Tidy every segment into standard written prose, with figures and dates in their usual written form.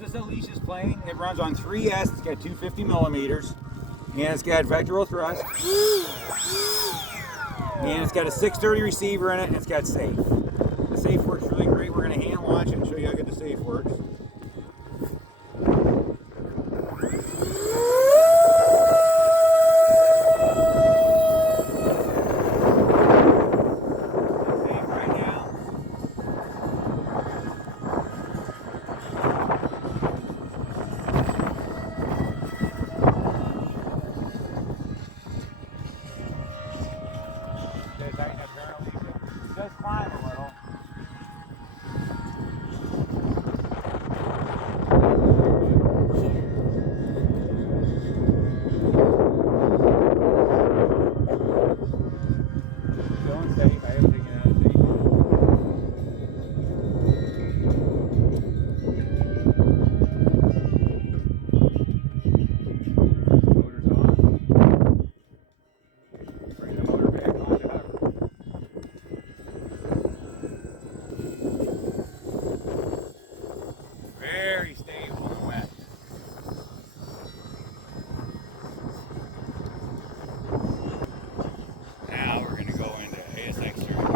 This Alicia's plane. It runs on 3S. It's got 250 millimeters. And it's got vectoral thrust. And it's got a 630 receiver in it, and it's got safe. The safe works really great. We're going to hand launch it and show you how good the safe works. Just climb a little. Going safe. I haven't taken it out of safe. Motor's off. Bring the motor back onto hover. Very stable and wet. Now we're going to go into ASX journey.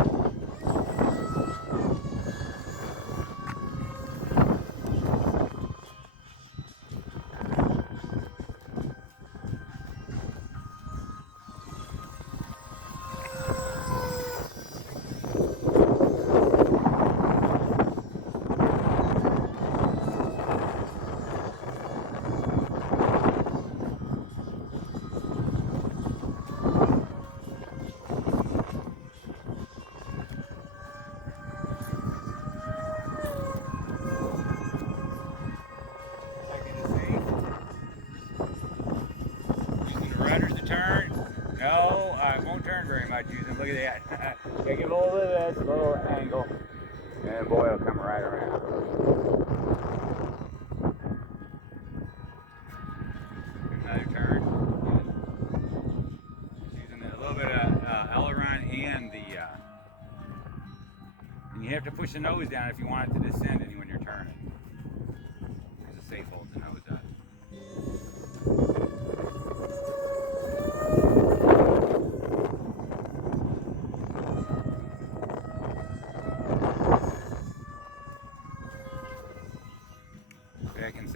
Rudders to turn. No, it won't turn very much using. Look at that. Take a little bit of this, a little angle, and boy, it'll come right around. Another turn. Just using a little bit of aileron and and you have to push the nose down if you want it to descend when you're turning. Because the safe holds it.